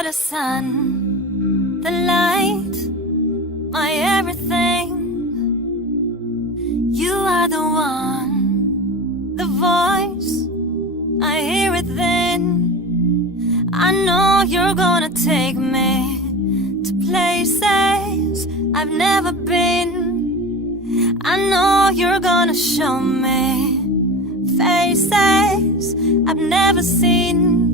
are the sun, the light, my everything. You are the one, the voice, I hear it then. I know you're gonna take me to places I've never been. I know you're gonna show me faces I've never seen.